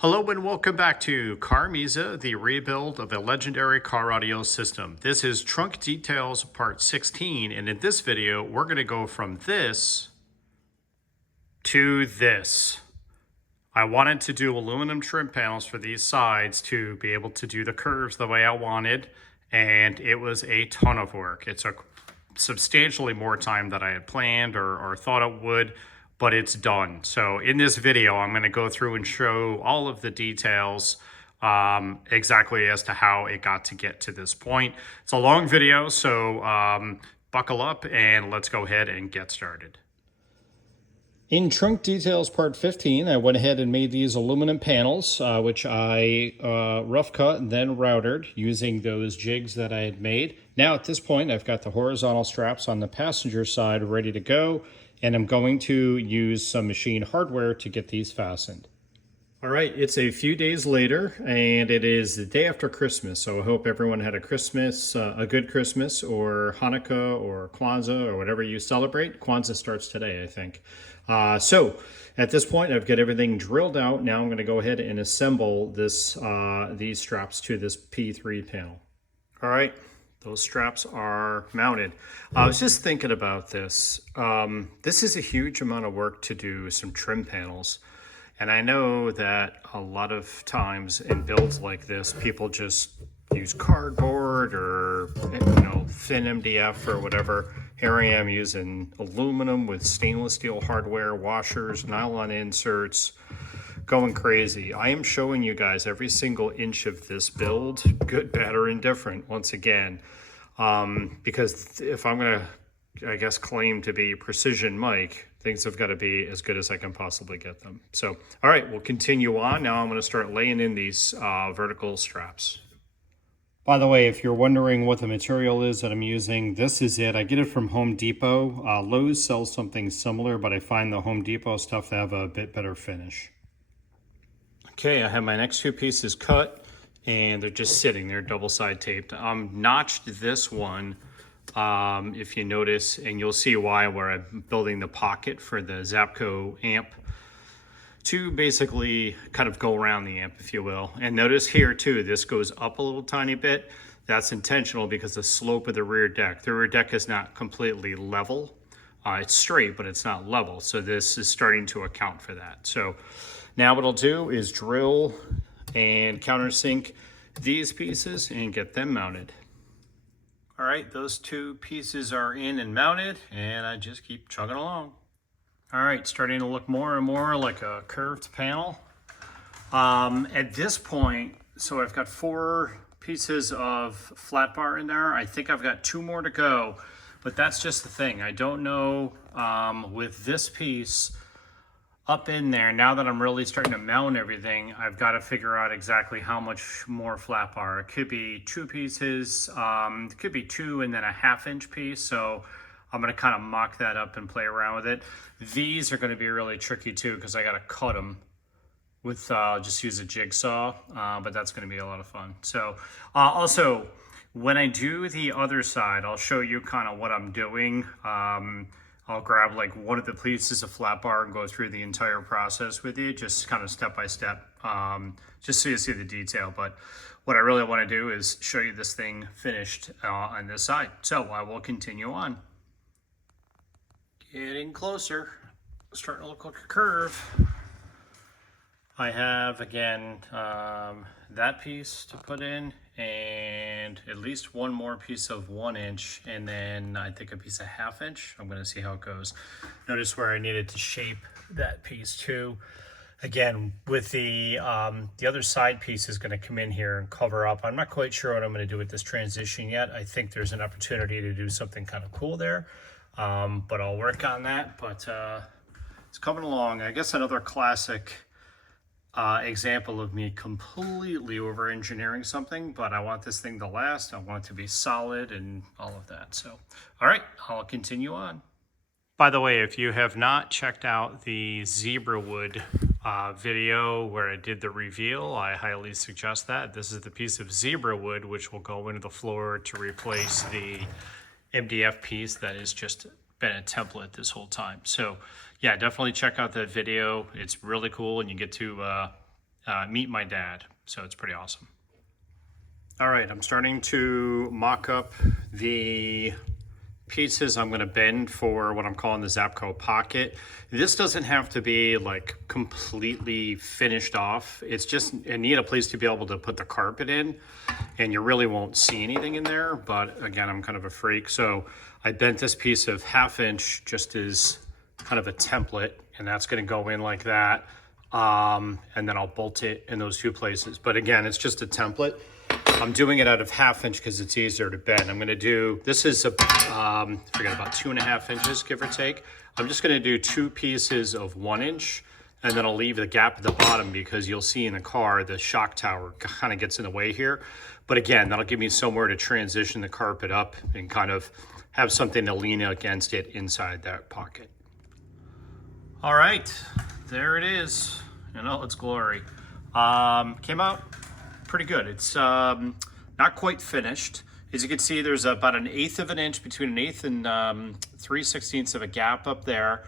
Hello and welcome back to CarMiZa, the rebuild of a legendary car audio system. This is Trunk Details Part 16, and in this video, we're going to go from this to this. I wanted to do aluminum trim panels for these sides to be able to do the curves the way I wanted, and it was a ton of work. It took substantially more time than I had planned or thought it would, but it's done. So in this video, I'm going to go through and show all of the details exactly as to how it got to get to this point. It's a long video, so buckle up and let's go ahead and get started. In Trunk Details Part 15, I went ahead and made these aluminum panels, which I rough cut and then routed using those jigs that I had made. Now at this point, I've got the horizontal straps on the passenger side ready to go, and I'm going to use some machine hardware to get these fastened. All right, it's a few days later, and it is the day after Christmas, so I hope everyone had a Christmas, a good Christmas, or Hanukkah, or Kwanzaa, or whatever you celebrate. Kwanzaa starts today, I think. So at this point, I've got everything drilled out. Now I'm going to go ahead and assemble this, these straps to this P3 panel. All right, those straps are mounted. I was just thinking about this. This is a huge amount of work to do some trim panels. And I know that a lot of times in builds like this, people just use cardboard or, thin MDF or whatever. Here I am using aluminum with stainless steel hardware, washers, nylon inserts, going crazy. I am showing you guys every single inch of this build, good, bad, or indifferent, once again, because if I'm going to, I guess, claim to be Precision Mike, things have got to be as good as I can possibly get them. So, all right, we'll continue on. Now I'm going to start laying in these vertical straps. By the way, if you're wondering what the material is that I'm using, this is it. I get it from Home Depot. Lowe's sells something similar, but I find the Home Depot stuff to have a bit better finish. Okay, I have my next two pieces cut, and they're just sitting there, double side taped. Notched this one, if you notice, and you'll see why, where I'm building the pocket for the Zapco amp to basically kind of go around the amp, if you will. And notice here too, this goes up a little tiny bit. That's intentional because the slope of the rear deck is not completely level. It's straight, but it's not level. So this is starting to account for that. So now what I'll do is drill and countersink these pieces and get them mounted. All right, those two pieces are in and mounted, and I just keep chugging along. All right, starting to look more and more like a curved panel. At this point, so I've got 4 pieces of flat bar in there. I think I've got 2 more to go, but that's just the thing. I don't know with this piece up in there, now that I'm really starting to mount everything, I've got to figure out exactly how much more flat bar. It could be 2 pieces, it could be 2 and then a 1/2 inch piece. So I'm going to kind of mock that up and play around with it. These are going to be really tricky too, because I got to cut them with, just use a jigsaw, but that's going to be a lot of fun. So also, when I do the other side, I'll show you kind of what I'm doing. I'll grab like one of the pieces of flat bar and go through the entire process with you, just kind of step by step, just so you see the detail. But what I really want to do is show you this thing finished on this side. So I will continue on. Getting closer, starting to look like a curve. I have, again, that piece to put in and at least one more piece of 1 inch, and then I think a piece of 1/2 inch. I'm going to see how it goes. Notice where I needed to shape that piece too. Again, with the other side piece is going to come in here and cover up. I'm not quite sure what I'm going to do with this transition yet. I think there's an opportunity to do something kind of cool there, but I'll work on that. But it's coming along. I guess another classic example of me completely over engineering something, but I want this thing to last. I want it to be solid and all of that. So, all right, I'll continue on. By the way, if you have not checked out the zebra wood video where I did the reveal, I highly suggest that. This is the piece of zebra wood which will go into the floor to replace the MDF piece that has just been a template this whole time. So yeah, definitely check out that video. It's really cool, and you get to meet my dad. So it's pretty awesome. All right, I'm starting to mock up the pieces I'm going to bend for what I'm calling the Zapco pocket. This doesn't have to be like completely finished off. It's just, I need a place to be able to put the carpet in, and you really won't see anything in there. But again, I'm kind of a freak. So I bent this piece of 1/2 inch just as kind of a template, and that's going to go in like that. And then I'll bolt it in those 2 places. But again, it's just a template. I'm doing it out of 1/2 inch because it's easier to bend. I'm going to do, this is a, forget about 2.5 inches, give or take. I'm just going to do 2 pieces of 1 inch, and then I'll leave the gap at the bottom because you'll see in the car, the shock tower kind of gets in the way here. But again, that'll give me somewhere to transition the carpet up and kind of have something to lean against it inside that pocket. All right, there it is in all its glory. Came out pretty good. It's not quite finished. As you can see, there's about 1/8 of an inch, between 1/8 and 3/16 of a gap up there,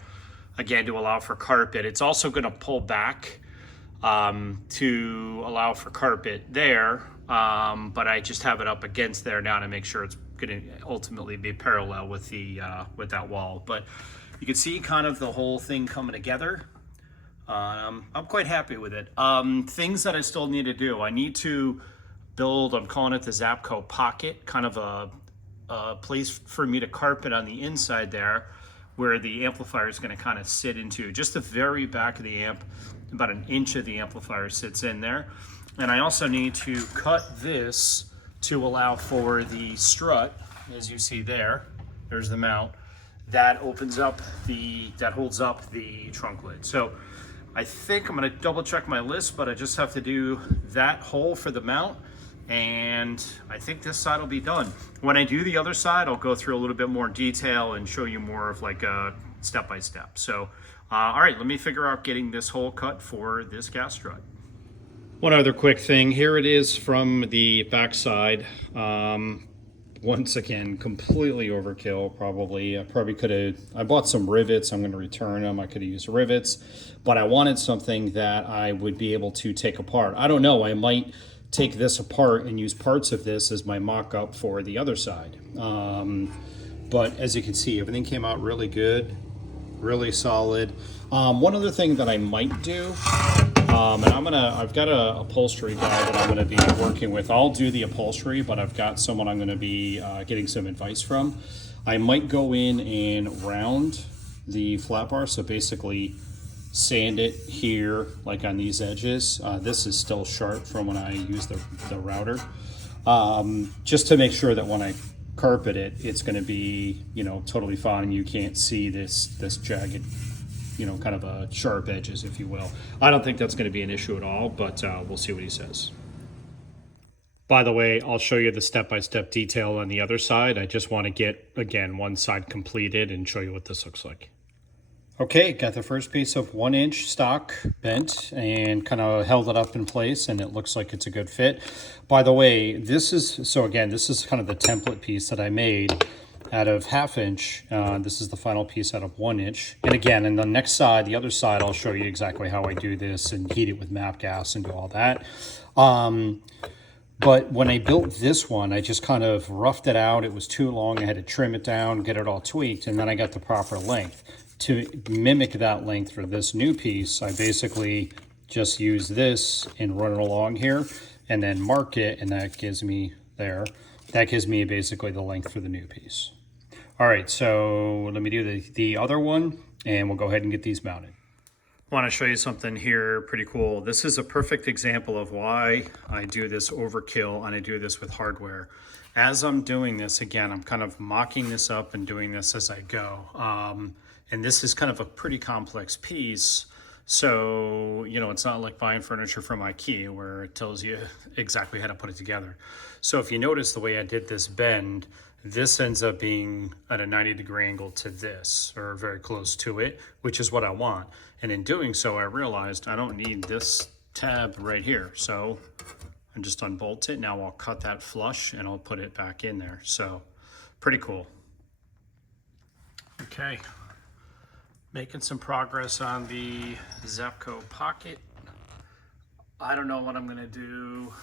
again, to allow for carpet. It's also going to pull back to allow for carpet there, but I just have it up against there now to make sure it's going to ultimately be parallel with the with that wall. But you can see kind of the whole thing coming together. I'm quite happy with it. Things that I still need to do. I need to build, I'm calling it the Zapco pocket, kind of a place for me to carpet on the inside there where the amplifier is going to kind of sit into. Just the very back of the amp, about 1 inch of the amplifier sits in there. And I also need to cut this to allow for the strut, as you see there. There's the mount. That opens up that holds up the trunk lid. So I think I'm going to double check my list, but I just have to do that hole for the mount, and I think this side will be done. When I do the other side, I'll go through a little bit more detail and show you more of like a step-by-step. So, all right, let me figure out getting this hole cut for this gas strut. One other quick thing, here it is from the back side. Once again, completely overkill, probably. I probably could have, I bought some rivets. I'm going to return them. I could have used rivets, but I wanted something that I would be able to take apart. I don't know, I might take this apart and use parts of this as my mock-up for the other side. But as you can see, everything came out really good, really solid. One other thing that I might do, and I've got a upholstery guy that I'm gonna be working with. I'll do the upholstery, but I've got someone I'm gonna be getting some advice from. I might go in and round the flat bar, so basically sand it here, like on these edges. This is still sharp from when I use the router, just to make sure that when I carpet it, it's gonna be, you know, totally fine. You can't see this jagged, you know, kind of a sharp edges, if you will. I don't think that's going to be an issue at all, but we'll see what he says. By the way, I'll show you the step-by-step detail on the other side. I just want to get, again, one side completed and show you what this looks like. Okay, got the first piece of 1 inch stock bent and kind of held it up in place, and it looks like it's a good fit. By the way, this is kind of the template piece that I made out of 1/2 inch. This is the final piece out of 1 inch. And again, in the next side, the other side, I'll show you exactly how I do this and heat it with MAP gas and do all that. But when I built this one, I just kind of roughed it out. It was too long. I had to trim it down, get it all tweaked, and then I got the proper length. To mimic that length for this new piece, I basically just use this and run it along here and then mark it, and that gives me basically the length for the new piece. All right, so let me do the other one, and we'll go ahead and get these mounted. I want to show you something here pretty cool. This is a perfect example of why I do this overkill and I do this with hardware. As I'm doing this, again, I'm kind of mocking this up and doing this as I go. And this is kind of a pretty complex piece. So, you know, it's not like buying furniture from IKEA where it tells you exactly how to put it together. So if you notice the way I did this bend, this ends up being at a 90-degree angle to this, or very close to it, which is what I want. And in doing so, I realized I don't need this tab right here. So I just unbolt it. Now I'll cut that flush and I'll put it back in there. So pretty cool. Okay. Making some progress on the Zapco pocket. I don't know what I'm gonna do.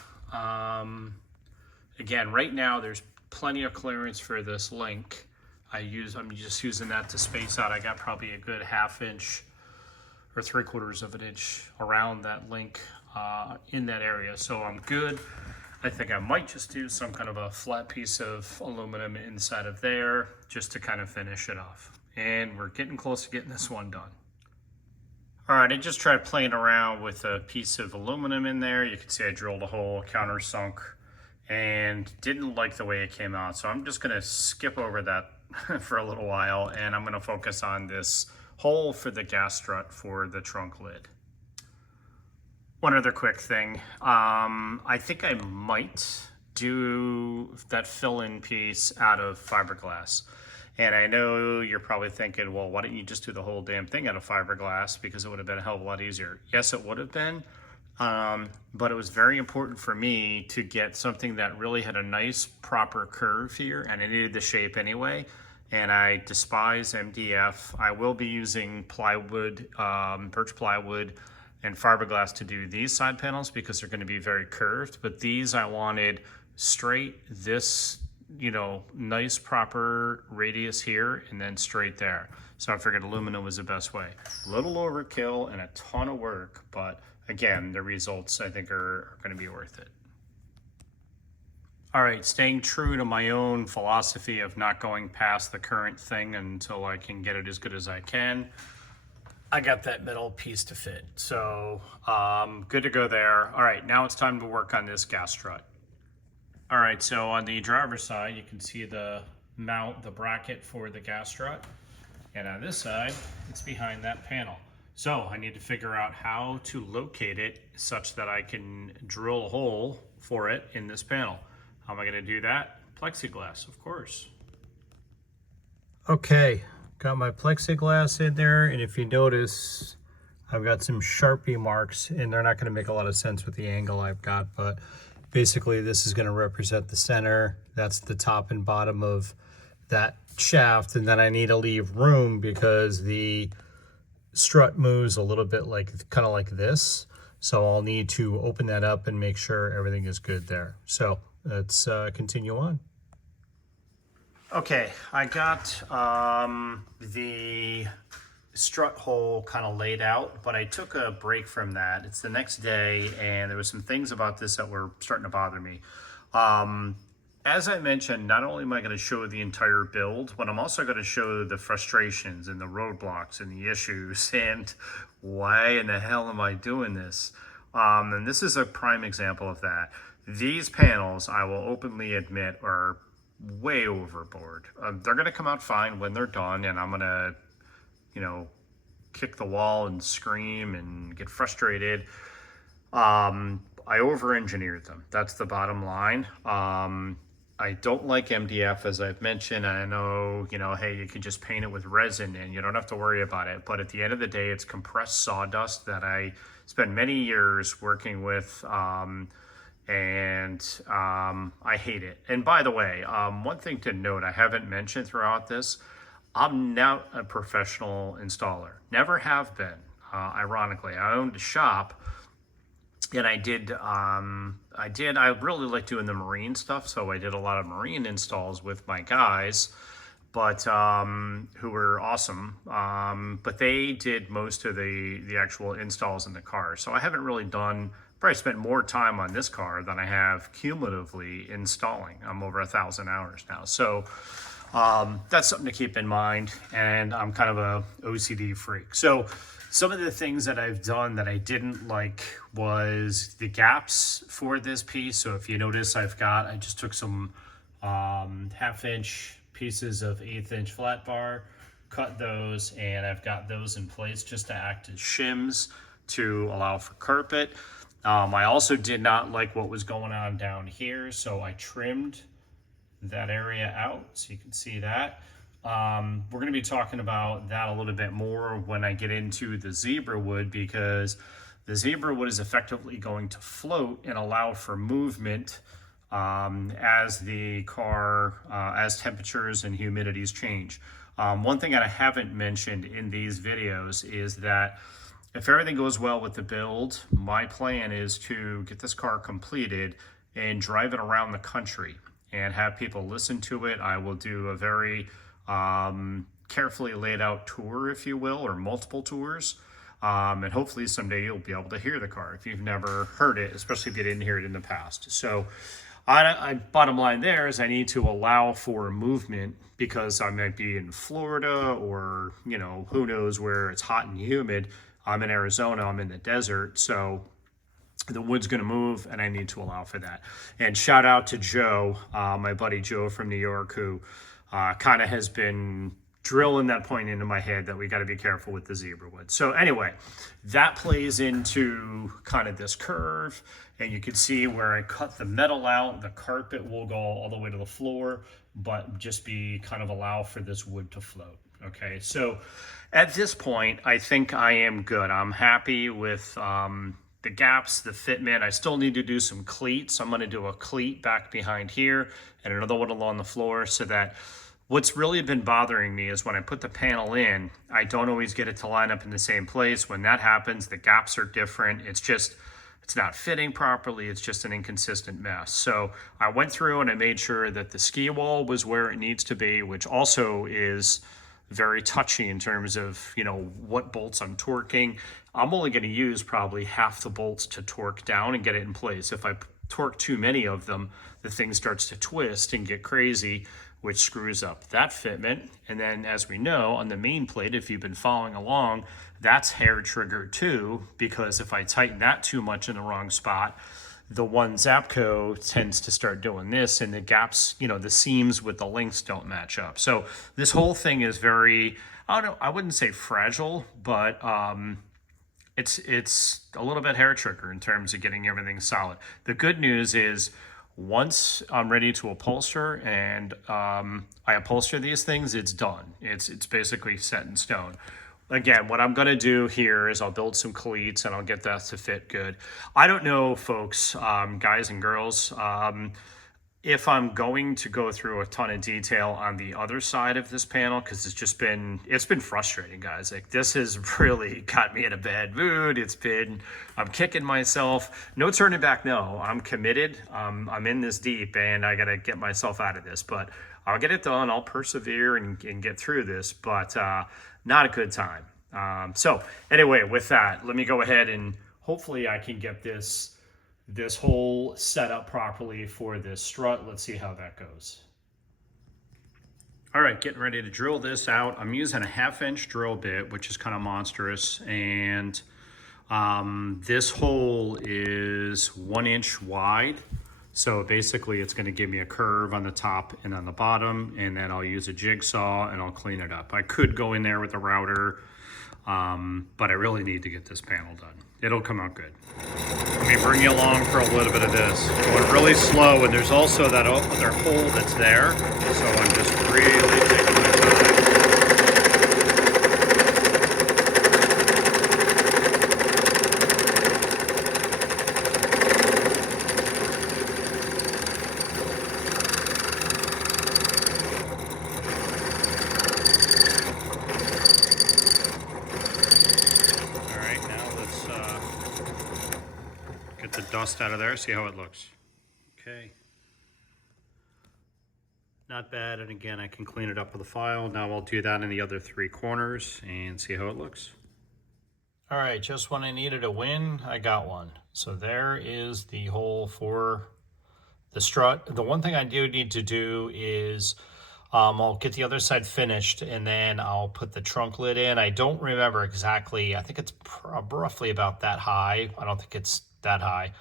Again, right now there's plenty of clearance for this link. I'm just using that to space out. I got probably a good 1/2 inch or 3/4 of an inch around that link in that area, so I'm good. I think I might just do some kind of a flat piece of aluminum inside of there just to kind of finish it off. And we're getting close to getting this one done. All right, I just tried playing around with a piece of aluminum in there. You can see I drilled a hole, countersunk, and didn't like the way it came out. So I'm just gonna skip over that for a little while, and I'm gonna focus on this hole for the gas strut for the trunk lid. One other quick thing, I think I might do that fill-in piece out of fiberglass. And I know you're probably thinking, well, why don't you just do the whole damn thing out of fiberglass, because it would have been a hell of a lot easier. Yes, it would have been, but it was very important for me to get something that really had a nice proper curve here, and I needed the shape anyway. And I despise MDF. I will be using plywood, birch plywood and fiberglass to do these side panels because they're going to be very curved, but these I wanted straight, this, you know, nice proper radius here and then straight there. So I figured aluminum was the best way. A little overkill and a ton of work, but again, the results I think are going to be worth it. All right, staying true to my own philosophy of not going past the current thing until I can get it as good as I can. I got that middle piece to fit, so good to go there. All right, now it's time to work on this gas strut. All right, so on the driver's side, you can see the mount, the bracket for the gas strut. And on this side, it's behind that panel. So I need to figure out how to locate it such that I can drill a hole for it in this panel. How am I gonna do that? Plexiglass, of course. Okay, got my plexiglass in there, and if you notice, I've got some Sharpie marks, and they're not gonna make a lot of sense with the angle I've got, but basically this is gonna represent the center. That's the top and bottom of that shaft, and then I need to leave room because the strut moves a little bit like, kind of like this. So I'll need to open that up and make sure everything is good there. So let's continue on. Okay, I got the strut hole kind of laid out, but I took a break from that. It's the next day, and there was some things about this that were starting to bother me. As I mentioned, not only am I going to show the entire build, but I'm also going to show the frustrations and the roadblocks and the issues and why in the hell am I doing this? And this is a prime example of that. These panels, I will openly admit, are way overboard. They're going to come out fine when they're done, and I'm going to, you know, kick the wall and scream and get frustrated. I over-engineered them. That's the bottom line. I don't like MDF, as I've mentioned. I know, you know, hey, you can just paint it with resin and you don't have to worry about it. But at the end of the day, it's compressed sawdust that I spent many years working with, and I hate it. And by the way, one thing to note I haven't mentioned throughout this, I'm not a professional installer. Never have been, ironically. I owned a shop. And I really like doing the marine stuff, so I did a lot of marine installs with my guys, but who were awesome. But they did most of the actual installs in the car. So I haven't really probably spent more time on this car than I have cumulatively installing. I'm over 1,000 hours now. So that's something to keep in mind. And I'm kind of a OCD freak. So some of the things that I've done that I didn't like was the gaps for this piece. So if you notice, I just took some 1/2 inch pieces of 1/8 inch flat bar, cut those, and I've got those in place just to act as shims to allow for carpet. I also did not like what was going on down here, so I trimmed that area out, so you can see that. We're going to be talking about that a little bit more when I get into the zebra wood, because the zebra wood is effectively going to float and allow for movement as the car, as temperatures and humidities change. One thing that I haven't mentioned in these videos is that if everything goes well with the build, my plan is to get this car completed and drive it around the country and have people listen to it. I will do a very carefully laid out tour, if you will, or multiple tours. And hopefully someday you'll be able to hear the car if you've never heard it, especially if you didn't hear it in the past. So bottom line there is I need to allow for movement because I might be in Florida or, you know, who knows where it's hot and humid. I'm in Arizona, I'm in the desert. So the wood's going to move and I need to allow for that. And shout out to Joe, my buddy Joe from New York, who kind of has been drilling that point into my head that we got to be careful with the zebra wood. So anyway, that plays into kind of this curve, and you can see where I cut the metal out. The carpet will go all the way to the floor, but just be kind of allow for this wood to float. Okay, so at this point, I think I am good. I'm happy with the gaps, the fitment. I still need to do some cleats. I'm going to do a cleat back behind here and another one along the floor, so that what's really been bothering me is when I put the panel in, I don't always get it to line up in the same place. When that happens, the gaps are different. It's not fitting properly. It's just an inconsistent mess. So I went through and I made sure that the ski wall was where it needs to be, which also is very touchy in terms of, you know, what bolts I'm torquing. I'm only going to use probably half the bolts to torque down and get it in place. If I torque too many of them, the thing starts to twist and get crazy, which screws up that fitment. And then, as we know, on the main plate, if you've been following along, that's hair triggered too, because if I tighten that too much in the wrong spot, the one Zapco tends to start doing this, and the gaps, you know, the seams with the links don't match up. So this whole thing is very, I don't know, I wouldn't say fragile, but it's a little bit hair trigger in terms of getting everything solid. The good news is, once I'm ready to upholster and I upholster these things, it's done. It's basically set in stone. Again, what I'm going to do here is I'll build some cleats and I'll get that to fit good. I don't know, folks, guys and girls, if I'm going to go through a ton of detail on the other side of this panel, because it's been frustrating, guys. Like, this has really got me in a bad mood. I'm kicking myself. No turning back, no. I'm committed. I'm in this deep and I got to get myself out of this, but I'll get it done. I'll persevere and get through this, but not a good time. So anyway, with that, let me go ahead and hopefully I can get this whole setup properly for this strut. Let's see how that goes. All right, getting ready to drill this out. I'm using a 1/2-inch drill bit, which is kind of monstrous. And this hole is 1 inch wide. So basically it's gonna give me a curve on the top and on the bottom, and then I'll use a jigsaw and I'll clean it up. I could go in there with a router, but I really need to get this panel done. It'll come out good. Let me bring you along for a little bit of this. Going really slow, and there's also that other hole that's there, so I'm just really taking my time. Get the dust out of there, see how it looks. Okay. Not bad, and again, I can clean it up with a file. Now I'll do that in the other 3 corners and see how it looks. All right, just when I needed a win, I got one. So there is the hole for the strut. The one thing I do need to do is I'll get the other side finished and then I'll put the trunk lid in. I don't remember exactly. I think it's roughly about that high. I don't think it's that high,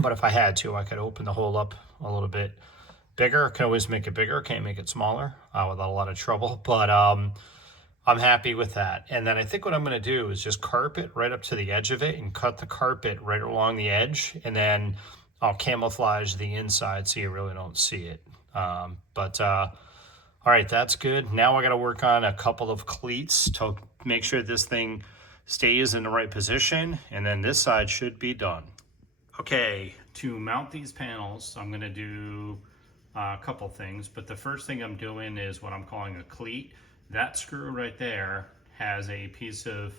but if I had to, I could open the hole up a little bit bigger. I can always make it bigger, can't make it smaller without a lot of trouble, but I'm happy with that. And then I think what I'm going to do is just carpet right up to the edge of it and cut the carpet right along the edge, and then I'll camouflage the inside so you really don't see it. All right, that's good. Now I got to work on a couple of cleats to make sure this thing stays in the right position, and then this side should be done. Okay, to mount these panels, I'm going to do a couple things, but the first thing I'm doing is what I'm calling a cleat. That screw right there has a piece of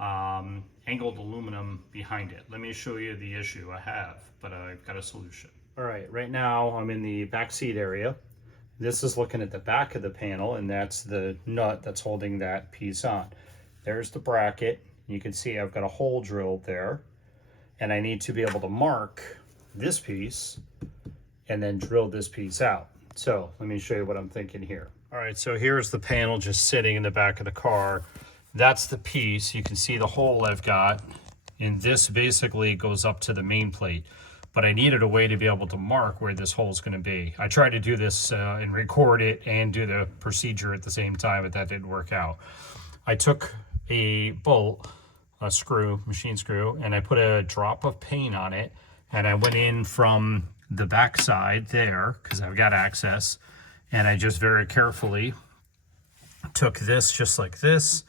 angled aluminum behind it. Let me show you the issue I have, but I've got a solution. All right now I'm in the back seat area. This is looking at the back of the panel, and that's the nut that's holding that piece on. There's the bracket. You can see I've got a hole drilled there, and I need to be able to mark this piece and then drill this piece out. So let me show you what I'm thinking here. All right, so here's the panel just sitting in the back of the car. That's the piece. You can see the hole I've got, and this basically goes up to the main plate. But I needed a way to be able to mark where this hole is going to be. I tried to do this and record it and do the procedure at the same time, but that didn't work out. I took a bolt, a screw, machine screw, and I put a drop of paint on it, and I went in from the back side there because I've got access, and I just very carefully took this just like this,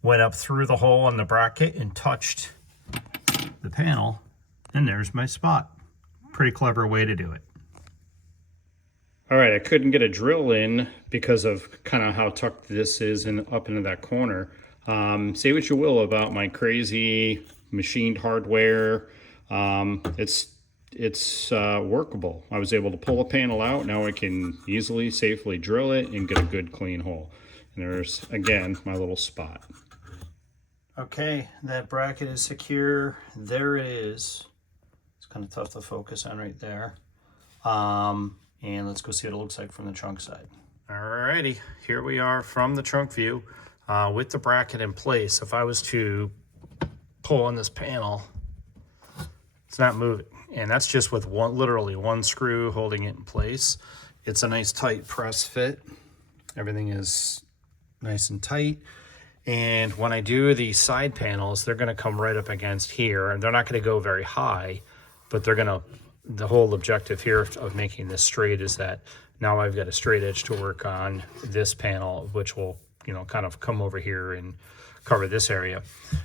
went up through the hole in the bracket and touched the panel, and there's my spot. Pretty clever way to do it. All right, I couldn't get a drill in because of kind of how tucked this is and up into that corner. Say what you will about my crazy machined hardware. It's workable. I was able to pull a panel out. Now I can easily, safely drill it and get a good clean hole. And there's, again, my little spot. Okay, that bracket is secure. There it is. Kind of tough to focus on right there. And let's go see what it looks like from the trunk side. Alrighty, here we are from the trunk view with the bracket in place. If I was to pull on this panel, it's not moving. And that's just with literally one screw holding it in place. It's a nice tight press fit. Everything is nice and tight. And when I do the side panels, they're gonna come right up against here, and they're not gonna go very high. But the whole objective here of making this straight is that now I've got a straight edge to work on this panel, which will, kind of come over here and cover this area.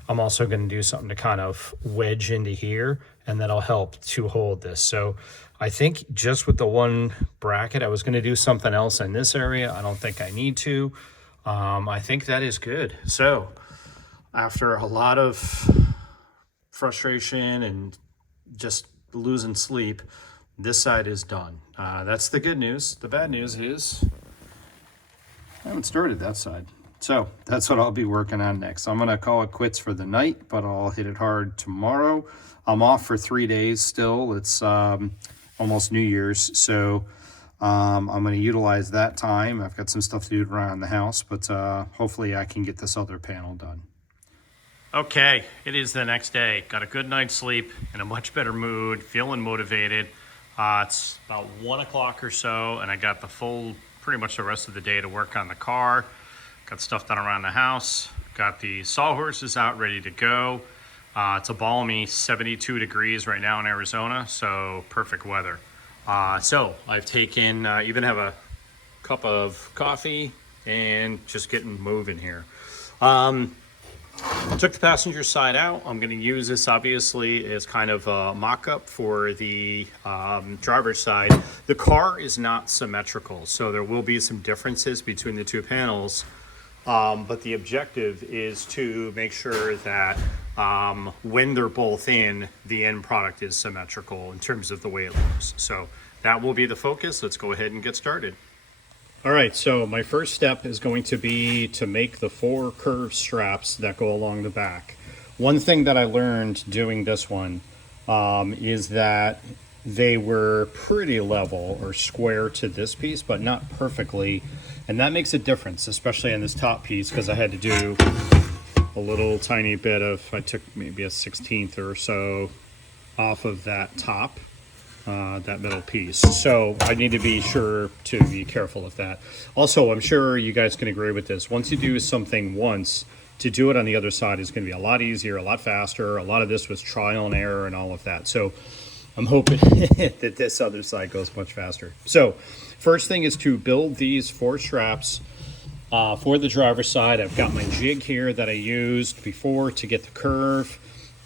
I'm also going to do something to kind of wedge into here, and that'll help to hold this. So I think just with the one bracket, I was going to do something else in this area. I don't think I need to. I think that is good. So after a lot of frustration and just losing sleep, this side is done. That's the good news. The bad news is I haven't started that side. So that's what I'll be working on next. I'm gonna call it quits for the night, but I'll hit it hard tomorrow. I'm off for 3 days still. It's almost New Year's, so I'm gonna utilize that time. I've got some stuff to do around the house, but hopefully I can get this other panel done. Okay, it is the next day. Got a good night's sleep, in a much better mood, feeling motivated. It's about 1 o'clock or so, and I got pretty much the rest of the day to work on the car. Got stuff done around the house. Got the sawhorses out ready to go. It's a balmy 72 degrees right now in Arizona, so perfect weather. So I've taken, even have a cup of coffee and just getting moving here. Took the passenger side out. I'm going to use this obviously as kind of a mock-up for the driver's side. The car is not symmetrical, so there will be some differences between the two panels, but the objective is to make sure that when they're both in, the end product is symmetrical in terms of the way it looks. So that will be the focus. Let's go ahead and get started. All right, so my first step is going to be to make the 4 curved straps that go along the back. One thing that I learned doing this one is that they were pretty level or square to this piece, but not perfectly. And that makes a difference, especially on this top piece, because I had to do a little tiny bit of, I took maybe a 1/16 or so off of that top. That middle piece. So I need to be sure to be careful of that. Also, I'm sure you guys can agree with this. Once you do something once, to do it on the other side is going to be a lot easier, a lot faster. A lot of this was trial and error and all of that. So I'm hoping that this other side goes much faster. So first thing is to build these 4 straps for the driver's side. I've got my jig here that I used before to get the curve.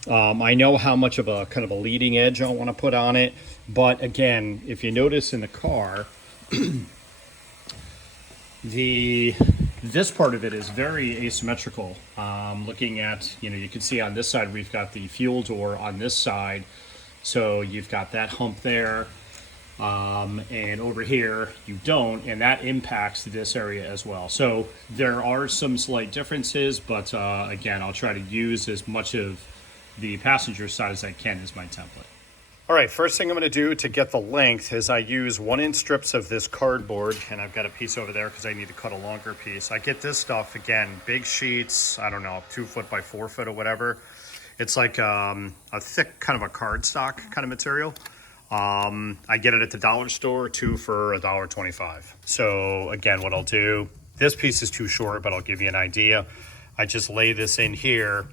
I know how much of a kind of a leading edge I want to put on it. But again, if you notice in the car, this this part of it is very asymmetrical. Looking at, you can see on this side we've got the fuel door on this side, so you've got that hump there, and over here you don't, and that impacts this area as well. So there are some slight differences, but again, I'll try to use as much of the passenger side as I can as my template. All right, first thing I'm gonna do to get the length is I use 1-inch strips of this cardboard, and I've got a piece over there because I need to cut a longer piece. I get this stuff, again, big sheets, I don't know, 2 foot by 4 foot or whatever. It's like a thick kind of a cardstock kind of material. I get it at the dollar store, 2 for $1.25. So again, what I'll do, this piece is too short, but I'll give you an idea. I just lay this in here.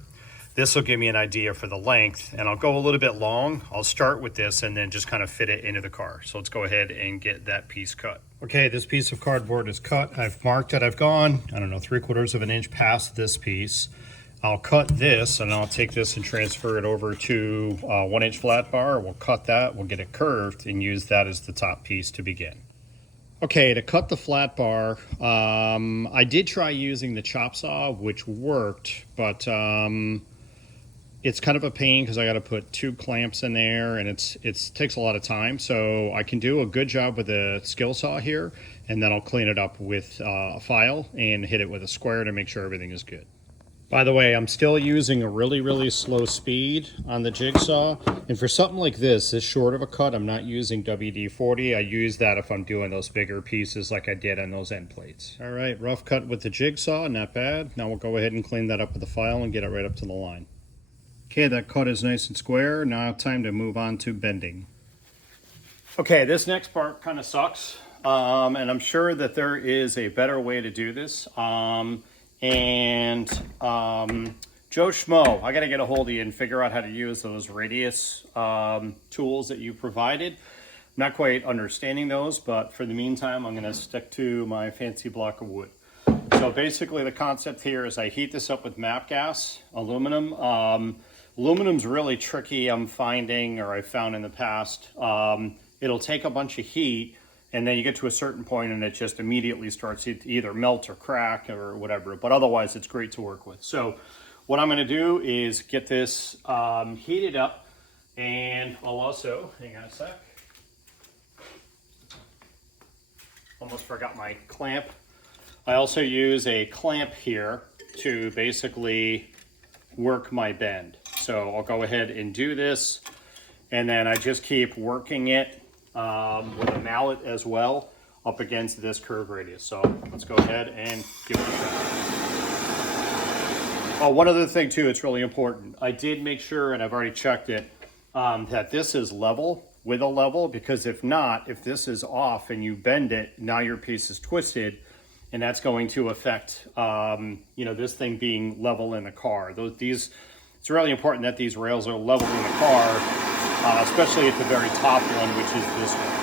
This will give me an idea for the length, and I'll go a little bit long. I'll start with this and then just kind of fit it into the car. So let's go ahead and get that piece cut. Okay, this piece of cardboard is cut. I've marked it. I've gone, I don't know, 3/4 of an inch past this piece. I'll cut this, and I'll take this and transfer it over to a 1-inch flat bar. We'll cut that, we'll get it curved, and use that as the top piece to begin. Okay, to cut the flat bar, I did try using the chop saw, which worked, but it's kind of a pain because I got to put 2 clamps in there, and it takes a lot of time. So I can do a good job with a skill saw here, and then I'll clean it up with a file and hit it with a square to make sure everything is good. By the way, I'm still using a really, really slow speed on the jigsaw. And for something like this short of a cut, I'm not using WD-40. I use that if I'm doing those bigger pieces like I did on those end plates. All right, rough cut with the jigsaw, not bad. Now we'll go ahead and clean that up with the file and get it right up to the line. Okay, that cut is nice and square. Now time to move on to bending. Okay, this next part kind of sucks. And I'm sure that there is a better way to do this. Joe Schmo, I got to get a hold of you and figure out how to use those radius tools that you provided. I'm not quite understanding those, but for the meantime, I'm going to stick to my fancy block of wood. So basically the concept here is I heat this up with MAP gas, aluminum. Aluminum's really tricky, I'm finding, or I've found in the past. It'll take a bunch of heat, and then you get to a certain point and it just immediately starts to either melt or crack or whatever, but otherwise it's great to work with. So what I'm gonna do is get this heated up, and I'll also, hang on a sec. Almost forgot my clamp. I also use a clamp here to basically work my bend. So I'll go ahead and do this, and then I just keep working it with a mallet as well up against this curve radius. So let's go ahead and give it a shot. Oh, one other thing too, it's really important. I did make sure, and I've already checked it, that this is level with a level, because if not, if this is off and you bend it, now your piece is twisted, and that's going to affect this thing being level in the car. It's really important that these rails are level in the car, especially at the very top one, which is this one.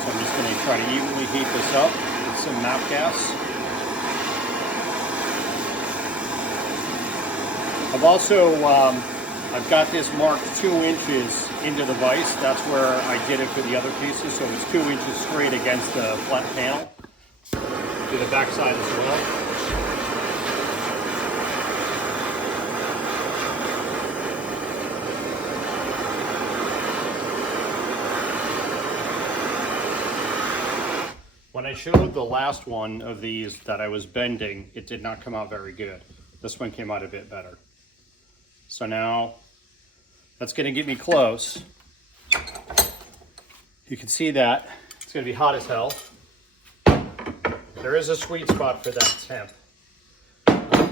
So I'm just going to try to evenly heat this up with some MAP gas. I've also, I've got this marked 2 inches into the vise. That's where I did it for the other pieces, so it's 2 inches straight against the flat panel. To the back side as well. When I showed the last one of these that I was bending, it did not come out very good. This one came out a bit better. So now that's going to get me close. You can see that it's going to be hot as hell. There is a sweet spot for that temp.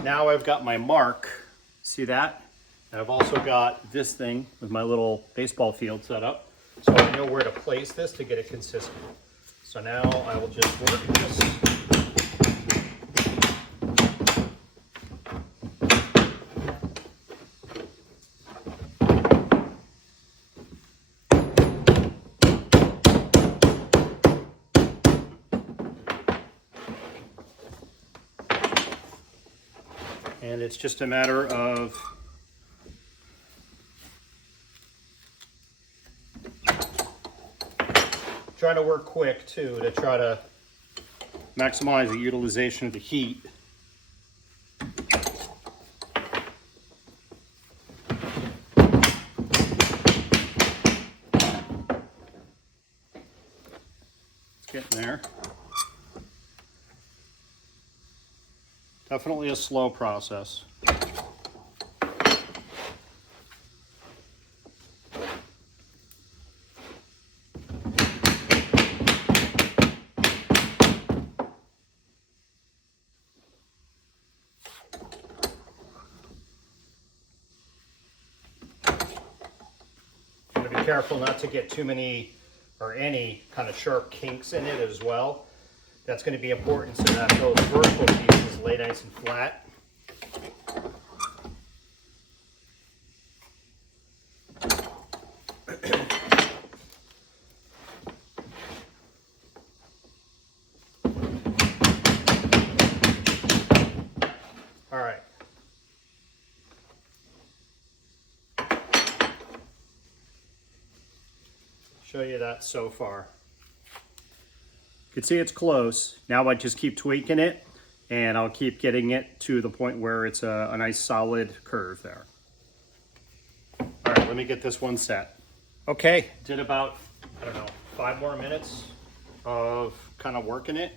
Now I've got my mark, see that? And I've also got this thing with my little baseball field set up, so I know where to place this to get it consistent. So now I will just work this. And it's just a matter of trying to work quick too, to try to maximize the utilization of the heat. It's getting there. Definitely a slow process. Be careful not to get too many or any kind of sharp kinks in it as well. That's going to be important so that those vertical pieces lay nice and flat. All right. Show you that so far. You can see it's close. Now I just keep tweaking it and I'll keep getting it to the point where it's a nice solid curve there. All right, let me get this one set. Okay, did about, I don't know, 5 more minutes of kind of working it.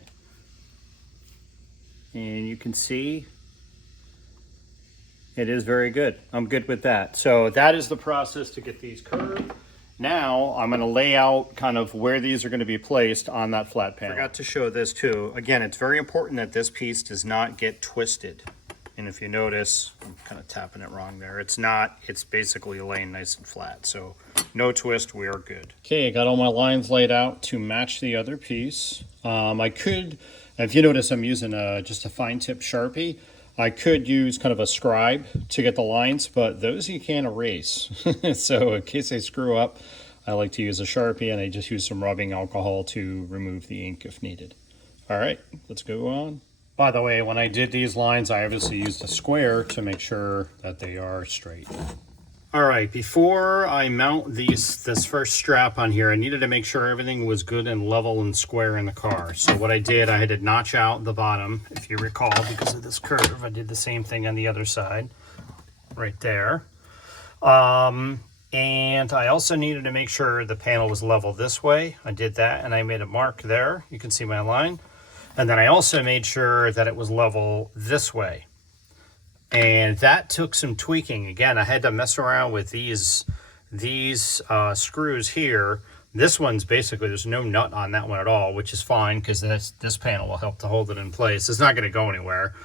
And you can see it is very good. I'm good with that. So that is the process to get these curved. Now I'm going to lay out kind of where these are going to be placed on that flat panel. Forgot to show this too. Again, it's very important that this piece does not get twisted. And if you notice, I'm kind of tapping it wrong there. It's not, it's basically laying nice and flat. So no twist, we are good. Okay, I got all my lines laid out to match the other piece. I could, if you notice, I'm using just a fine tip Sharpie. I could use kind of a scribe to get the lines, but those you can't erase. So in case I screw up, I like to use a Sharpie, and I just use some rubbing alcohol to remove the ink if needed. All right, let's go on. By the way, when I did these lines, I obviously used a square to make sure that they are straight. All right, before I mount this first strap on here, I needed to make sure everything was good and level and square in the car. So what I did, I had to notch out the bottom, if you recall, because of this curve. I did the same thing on the other side, right there. And I also needed to make sure the panel was level this way. I did that, and I made a mark there. You can see my line. And then I also made sure that it was level this way. And that took some tweaking. Again, I had to mess around with these screws here. This one's basically, there's no nut on that one at all, which is fine because this panel will help to hold it in place. It's not going to go anywhere.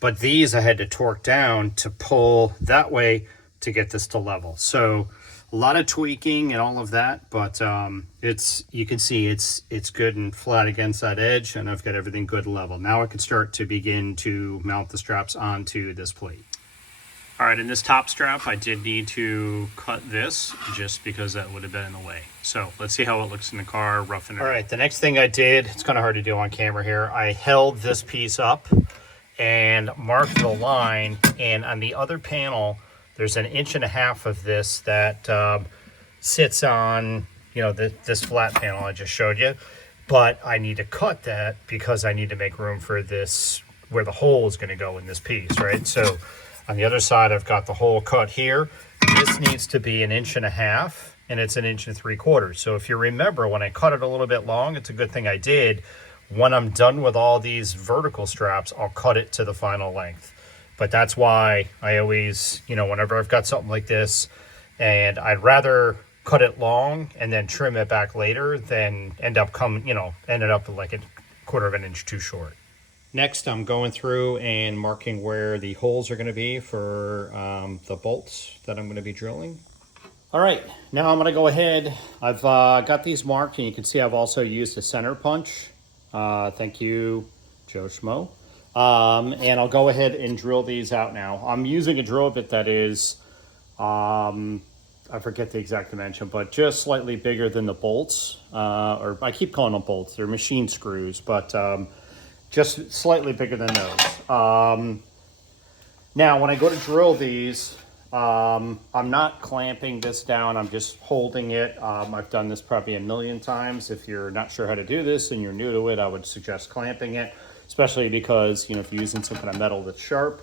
But these I had to torque down to pull that way to get this to level. So a lot of tweaking and all of that, but you can see it's good and flat against that edge, and I've got everything good and level. Now I can start to begin to mount the straps onto this plate. All right, in this top strap, I did need to cut this just because that would have been in the way. So let's see how it looks in the car, roughing it. All right, the next thing I did, it's kind of hard to do on camera here, I held this piece up and marked the line, and on the other panel, there's 1.5 inches of this that sits on, you know, this flat panel I just showed you. But I need to cut that because I need to make room for this, where the hole is going to go in this piece, right? So on the other side, I've got the hole cut here. This needs to be 1.5 inches, and it's 1.75 inches. So if you remember, when I cut it a little bit long, it's a good thing I did. When I'm done with all these vertical straps, I'll cut it to the final length. But that's why I always, you know, whenever I've got something like this, and I'd rather cut it long and then trim it back later than ended up like 1/4 inch too short. Next, I'm going through and marking where the holes are going to be for the bolts that I'm going to be drilling. All right, now I'm going to go ahead. I've got these marked, and you can see I've also used a center punch. Thank you, Joe Schmo. And I'll go ahead and drill these out now. I'm using a drill bit that is, I forget the exact dimension, but just slightly bigger than the bolts. Or I keep calling them bolts. They're machine screws, but just slightly bigger than those. Now, when I go to drill these, I'm not clamping this down, I'm just holding it. I've done this probably a million times. If you're not sure how to do this and you're new to it, I would suggest clamping it, especially because, you know, if you're using some kind of metal that's sharp.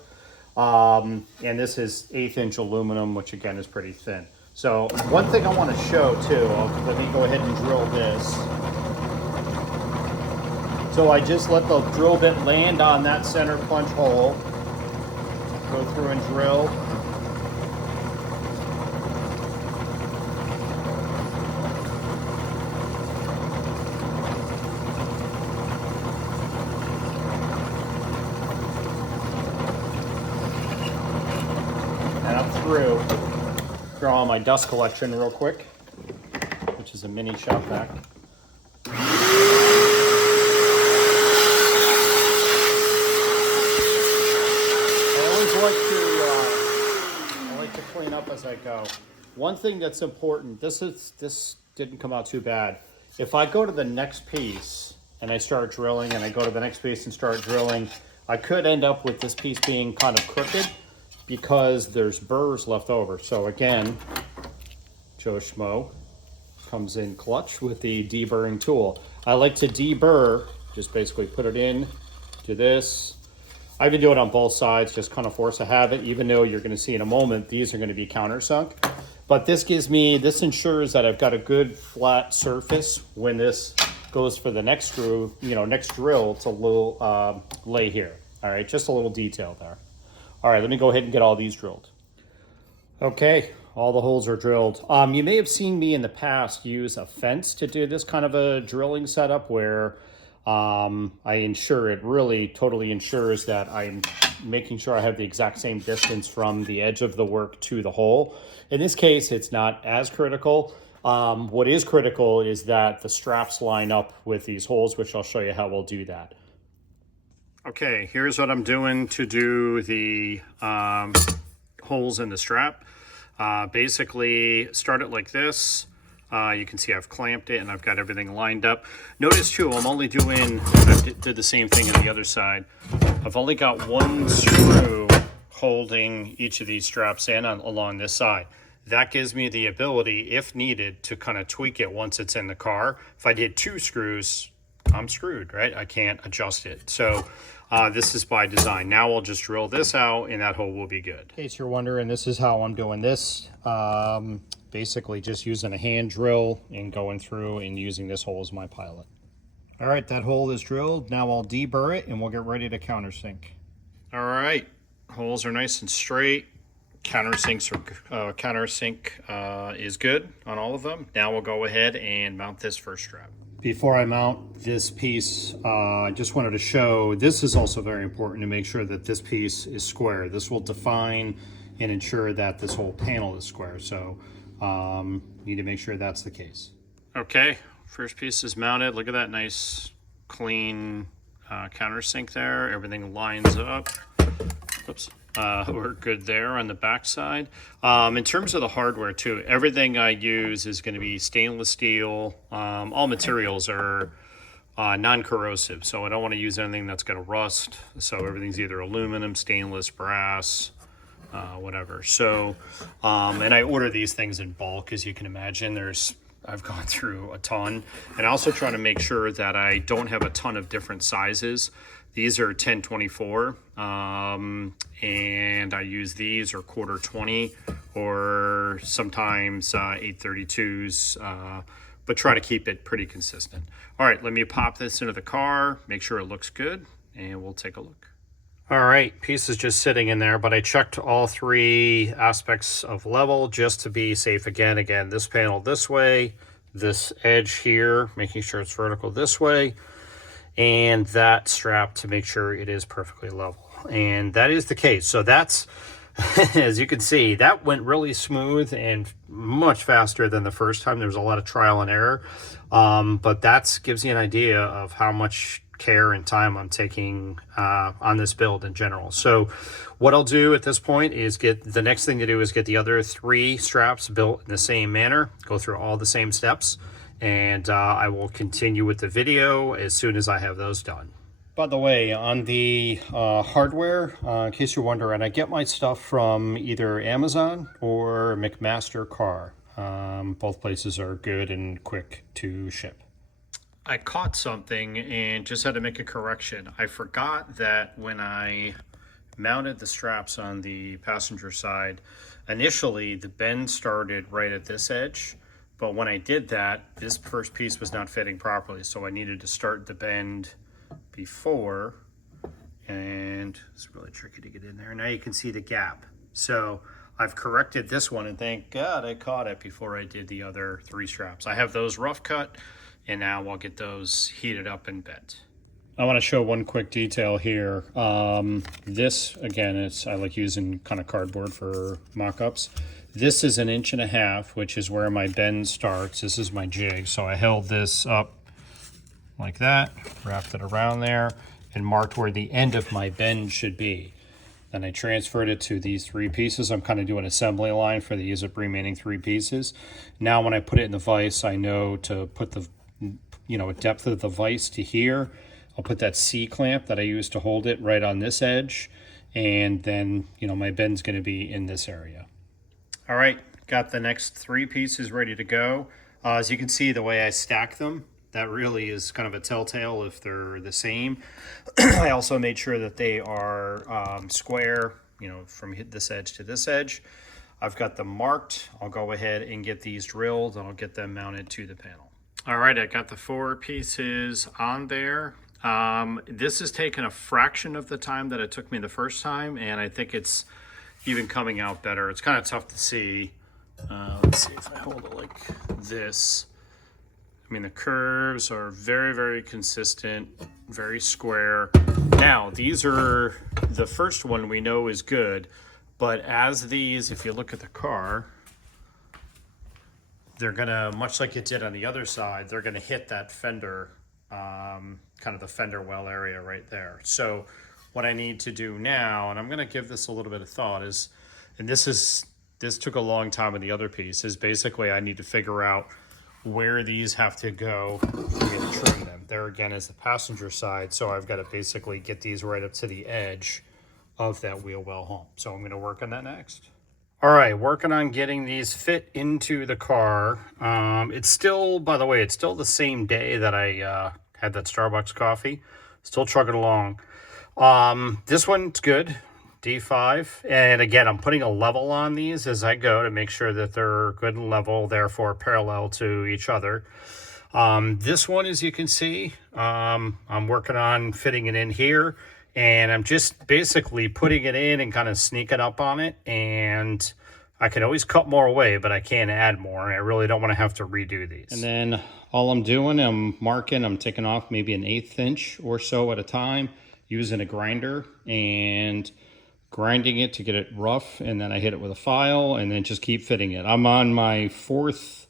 And this is 1/8 inch aluminum, which again is pretty thin. So one thing I want to show too, let me go ahead and drill this. So I just let the drill bit land on that center punch hole, go through and drill. And up through. Draw on my dust collection real quick, which is a mini shop vac. I like to clean up as I go. One thing that's important, this didn't come out too bad. If I go to the next piece and I start drilling, and I go to the next piece and start drilling, I could end up with this piece being kind of crooked because there's burrs left over. So again, Joe Schmo comes in clutch with the deburring tool. I like to deburr, just basically put it in to this. I even do it on both sides, just kind of force a habit, even though you're going to see in a moment, these are going to be countersunk. But this ensures that I've got a good flat surface when this goes for the next screw, you know, next drill to lay here. All right, just a little detail there. All right, let me go ahead and get all these drilled. Okay, all the holes are drilled. You may have seen me in the past use a fence to do this kind of a drilling setup where I ensure it really totally ensures that I'm making sure I have the exact same distance from the edge of the work to the hole. In this case, it's not as critical. What is critical is that the straps line up with these holes, which I'll show you how we'll do that. Okay, here's what I'm doing to do the holes in the strap. Basically, start it like this. You can see I've clamped it and I've got everything lined up. Notice too, I'm only doing, I did the same thing on the other side. I've only got one screw holding each of these straps in along this side. That gives me the ability, if needed, to kind of tweak it once it's in the car. If I did 2 screws, I'm screwed, right? I can't adjust it. So this is by design. Now I'll just drill this out and that hole will be good. In case you're wondering, this is how I'm doing this. Basically just using a hand drill and going through and using this hole as my pilot. All right, that hole is drilled. Now I'll deburr it and we'll get ready to countersink. All right, holes are nice and straight. Countersink is good on all of them. Now we'll go ahead and mount this first strap. Before I mount this piece, I just wanted to show, this is also very important to make sure that this piece is square. This will define and ensure that this whole panel is square. So need to make sure that's the case. Okay, first piece is mounted. Look at that nice, clean countersink there. Everything lines up. Oops. We're good there on the back side. In terms of the hardware too, everything I use is going to be stainless steel. All materials are non-corrosive, so I don't want to use anything that's going to rust. So everything's either aluminum, stainless, brass, whatever. So, and I order these things in bulk, as you can imagine. I've gone through a ton, and I also try to make sure that I don't have a ton of different sizes. These are 1024, and I use these or 1/4 20, or sometimes 832s, but try to keep it pretty consistent. All right, let me pop this into the car, make sure it looks good, and we'll take a look. All right, piece is just sitting in there, but I checked all 3 aspects of level just to be safe. Again, this panel this way, this edge here, making sure it's vertical this way, and that strap to make sure it is perfectly level. And that is the case. So that's, as you can see, that went really smooth and much faster than the first time. There was a lot of trial and error, but that gives you an idea of how much care and time I'm taking on this build in general. So what I'll do at this point is the next thing to do is get the other 3 straps built in the same manner, go through all the same steps, and I will continue with the video as soon as I have those done. By the way, on the hardware, in case you're wondering, I get my stuff from either Amazon or McMaster Car. Both places are good and quick to ship. I caught something and just had to make a correction. I forgot that when I mounted the straps on the passenger side, initially the bend started right at this edge, but when I did that, this first piece was not fitting properly, so I needed to start the bend before, and it's really tricky to get in there. Now you can see the gap. So I've corrected this one, and thank God I caught it before I did the other 3 straps. I have those rough cut, and now I'll get those heated up and bent. I want to show one quick detail here. This, again, I like using kind of cardboard for mock-ups. This is 1.5 inches, which is where my bend starts. This is my jig. So I held this up like that, wrapped it around there, and marked where the end of my bend should be. Then I transferred it to these 3 pieces. I'm kind of doing an assembly line for the remaining 3 pieces. Now when I put it in the vise, I know to put the depth of the vise to here. I'll put that C-clamp that I use to hold it right on this edge, and then my bend's going to be in this area. All right, got the next 3 pieces ready to go. As you can see, the way I stack them, that really is kind of a telltale if they're the same. I also made sure that they are square, from this edge to this edge. I've got them marked. I'll go ahead and get these drilled, and I'll get them mounted to the panel. All right, I got the 4 pieces on there. This has taken a fraction of the time that it took me the first time, and I think it's even coming out better. It's kind of tough to see. Let's see if I hold it like this. I mean, the curves are very, very consistent, very square. Now, these are, the first one we know is good, but as these, if you look at the car, they're gonna, much like it did on the other side, they're gonna hit that fender, kind of the fender well area right there. So what I need to do now, and I'm gonna give this a little bit of thought, is, and this took a long time with the other piece, is basically I need to figure out where these have to go for me to trim them. There again is the passenger side, so I've got to basically get these right up to the edge of that wheel well home. So I'm going to work on that next. All right, working on getting these fit into the car. It's still, by the way, it's still the same day that I had that Starbucks coffee. Still trucking along. This one's good. D5, and again, I'm putting a level on these as I go to make sure that they're good and level, therefore parallel to each other. This one, as you can see, I'm working on fitting it in here, and I'm just basically putting it in and kind of sneaking up on it, and I can always cut more away, but I can't add more. I really don't want to have to redo these. And then all I'm doing, I'm marking, I'm taking off maybe 1/8 inch or so at a time, using a grinder, and grinding it to get it rough, and then I hit it with a file, and then just keep fitting it. I'm on my 4th,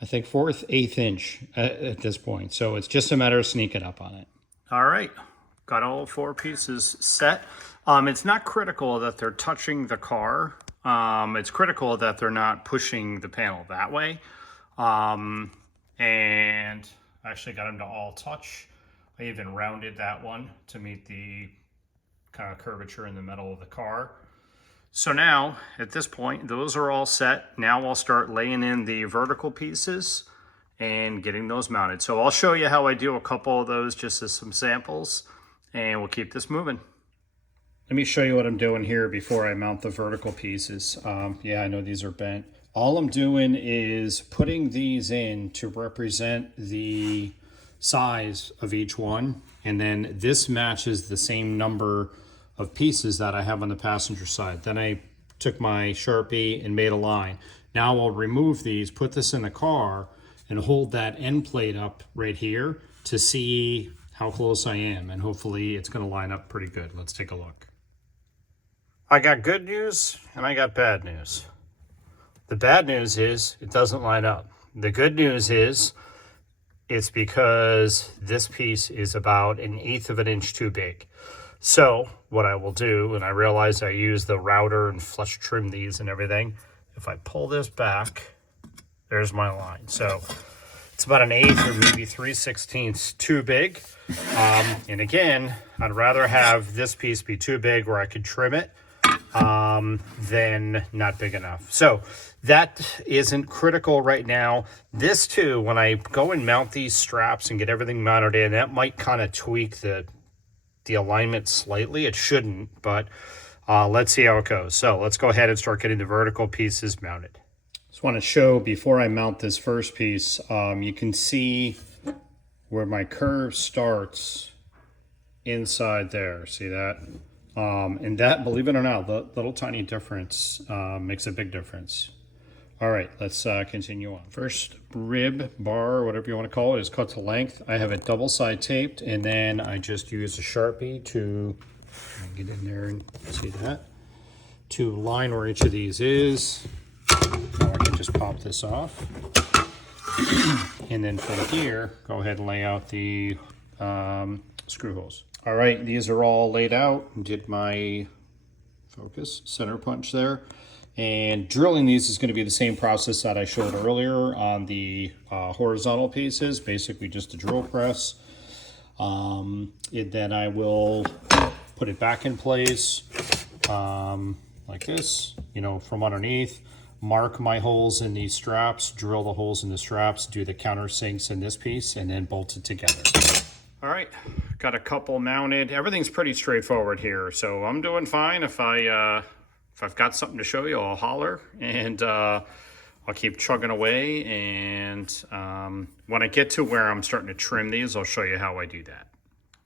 1/8 inch at this point, so it's just a matter of sneaking up on it. All right, got all 4 pieces set. It's not critical that they're touching the car. It's critical that they're not pushing the panel that way. And I actually got them to all touch. I even rounded that one to meet the kind of curvature in the metal of the car. So now, at this point, those are all set. Now I'll start laying in the vertical pieces and getting those mounted. So I'll show you how I do a couple of those just as some samples, and we'll keep this moving. Let me show you what I'm doing here before I mount the vertical pieces. Yeah, I know these are bent. All I'm doing is putting these in to represent the size of each one, and then this matches the same number of pieces that I have on the passenger side. Then I took my Sharpie and made a line. Now I'll remove these, put this in the car, and hold that end plate up right here to see how close I am, and hopefully it's gonna line up pretty good. Let's take a look. I got good news and I got bad news. The bad news is it doesn't line up. The good news is it's because this piece is about 1/8 inch too big. So what I will do, and I realize I use the router and flush trim these and everything, if I pull this back, there's my line. So It's about an eighth or maybe 3/16 too big. And again, I'd rather have this piece be too big where I could trim it than not big enough. So that isn't critical right now. This too, when I go and mount these straps and get everything mounted in, that might kind of tweak the alignment slightly. It shouldn't, but let's see how it goes. So let's go ahead and start getting the vertical pieces mounted. Just want to show before I mount this first piece, you can see where my curve starts inside there. See that? And that, believe it or not, the little tiny difference makes a big difference. All right, let's continue on. First rib, bar, whatever you want to call it, is cut to length. I have it double side taped, and then I just use a Sharpie to get in there and see that, to line where each of these is. Now I can just pop this off. And then from here, go ahead and lay out the screw holes. All right, these are all laid out. Did my focus center punch there. And drilling these is going to be the same process that I showed earlier on the horizontal pieces, basically just a drill press. And then I will put it back in place like this, you know, from underneath. Mark my holes in these straps, drill the holes in the straps, do the countersinks in this piece, and then bolt it together. All right, got a couple mounted. Everything's pretty straightforward here, so I'm doing fine. If I've got something to show you, I'll holler, and I'll keep chugging away. And when I get to where I'm starting to trim these, I'll show you how I do that.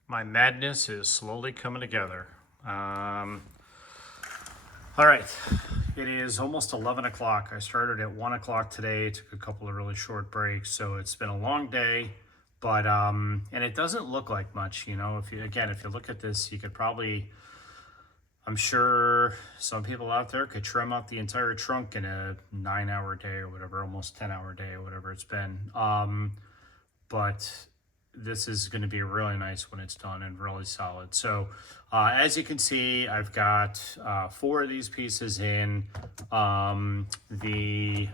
My madness is slowly coming together. All right, it is almost 11 o'clock. I started at 1 o'clock today, took a couple of really short breaks, so it's been a long day, but, and it doesn't look like much, you know. If you look at this, you could probably, I'm sure some people out there could trim out the entire trunk in a 9-hour day or whatever, almost 10-hour day or whatever it's been. But this is going to be really nice when it's done and really solid. So as you can see, I've got 4 of these pieces in. The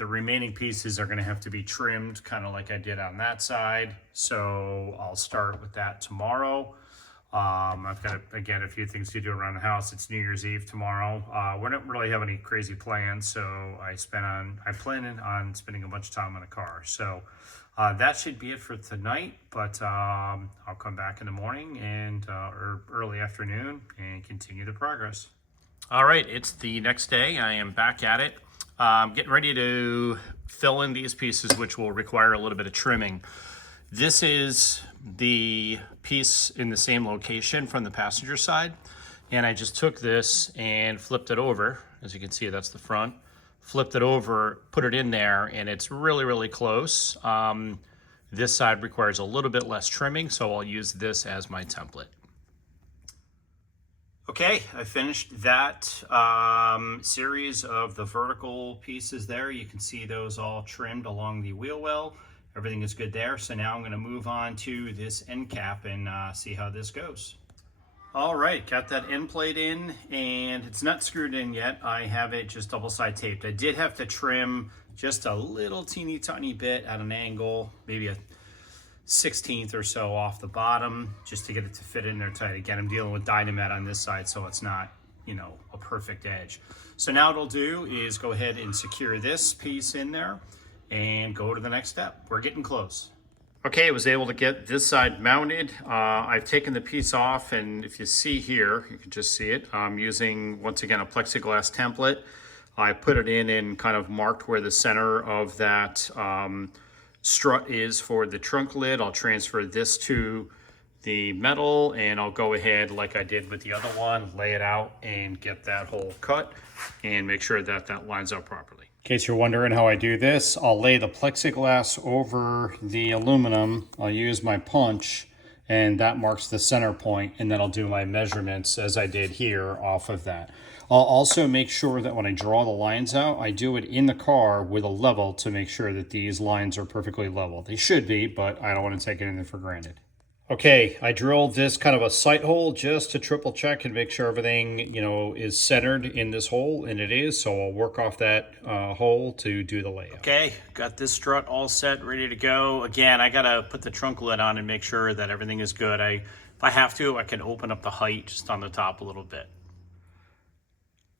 remaining pieces are going to have to be trimmed kind of like I did on that side. So I'll start with that tomorrow. I've got, again, a few things to do around the house. It's New Year's Eve tomorrow. We don't really have any crazy plans, so I plan on spending a bunch of time on the car. So that should be it for tonight, but I'll come back in the morning and or early afternoon and continue the progress. All right, it's the next day. I am back at it. Getting ready to fill in these pieces, which will require a little bit of trimming. This is the piece in the same location from the passenger side, and I just took this and flipped it over. As you can see, that's the front. Flipped it over, put it in there, and it's really, really close. This side requires a little bit less trimming, so I'll use this as my template. Okay, I finished that series of the vertical pieces there. You can see those all trimmed along the wheel well. Everything is good there. So now I'm going to move on to this end cap and see how this goes. All right, got that end plate in, and it's not screwed in yet. I have it just double side taped. I did have to trim just a little teeny tiny bit at an angle, maybe a 16th or so off the bottom, just to get it to fit in there tight. Again, I'm dealing with Dynamet on this side, so it's not, you know, a perfect edge. So now what I'll do is go ahead and secure this piece in there and go to the next step. We're getting close. Okay, I was able to get this side mounted. I've taken the piece off, and if you see here, you can just see it. I'm using, once again, a plexiglass template. I put it in and kind of marked where the center of that strut is for the trunk lid. I'll transfer this to the metal, and I'll go ahead, like I did with the other one, lay it out and get that hole cut and make sure that that lines up properly. In case you're wondering how I do this, I'll lay the plexiglass over the aluminum. I'll use my punch, and that marks the center point, and then I'll do my measurements as I did here off of that. I'll also make sure that when I draw the lines out, I do it in the car with a level to make sure that these lines are perfectly level. They should be, but I don't want to take anything for granted. Okay, I drilled this kind of a sight hole just to triple check and make sure everything, is centered in this hole, and it is. So I'll work off that hole to do the layout. Okay, got this strut all set, ready to go. Again, I gotta put the trunk lid on and make sure that everything is good. If I have to, I can open up the height just on the top a little bit.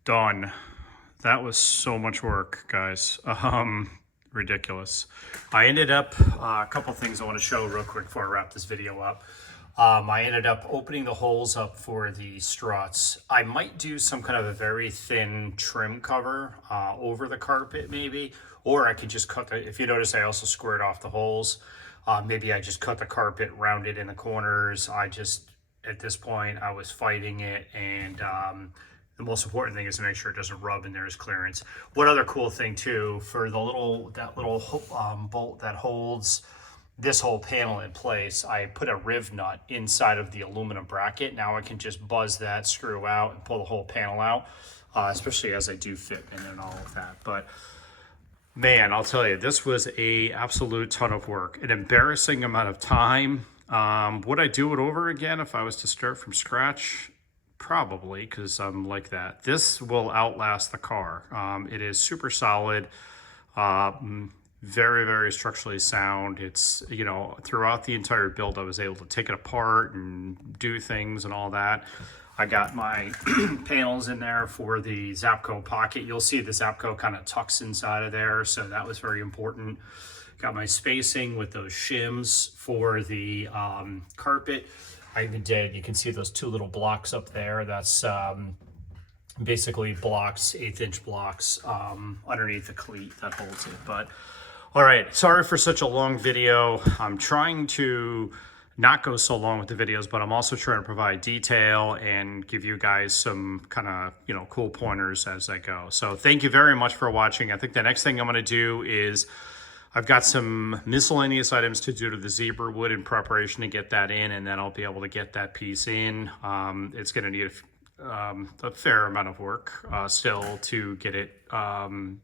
Done. That was so much work, guys. Ridiculous. I ended up, a couple things I want to show real quick before I wrap this video up. I ended up opening the holes up for the struts. I might do some kind of a very thin trim cover over the carpet maybe, or I could just cut the, if you notice I also squared off the holes. Maybe I just cut the carpet, rounded in the corners. At this point, I was fighting it, and the most important thing is to make sure it doesn't rub and there's clearance. One other cool thing too, for that little bolt that holds this whole panel in place, I put a riv nut inside of the aluminum bracket. Now I can just buzz that screw out and pull the whole panel out, especially as I do fit in and all of that. But man, I'll tell you, this was a absolute ton of work, an embarrassing amount of time. Would I do it over again if I was to start from scratch? Probably, because I'm like that. This will outlast the car. It is super solid, very, very structurally sound. It's, throughout the entire build, I was able to take it apart and do things and all that. I got my panels in there for the Zapco pocket. You'll see the Zapco kind of tucks inside of there, so that was very important. Got my spacing with those shims for the carpet. I even did, you can see those two little blocks up there. That's basically blocks, 1/8" blocks underneath the cleat that holds it. But all right, sorry for such a long video. I'm trying to not go so long with the videos, but I'm also trying to provide detail and give you guys some kind of, cool pointers as I go. So thank you very much for watching. I think the next thing I'm gonna do is I've got some miscellaneous items to do to the zebra wood in preparation to get that in, and then I'll be able to get that piece in. It's going to need a fair amount of work still to get it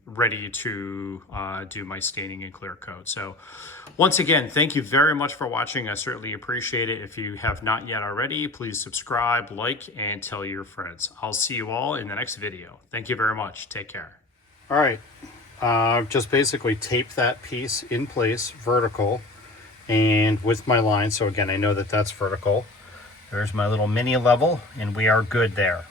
ready to do my staining and clear coat. So once again, thank you very much for watching. I certainly appreciate it. If you have not yet already, please subscribe, like, and tell your friends. I'll see you all in the next video. Thank you very much. Take care. All right. I've just basically taped that piece in place vertical and with my line. So again, I know that that's vertical. There's my little mini level, and we are good there.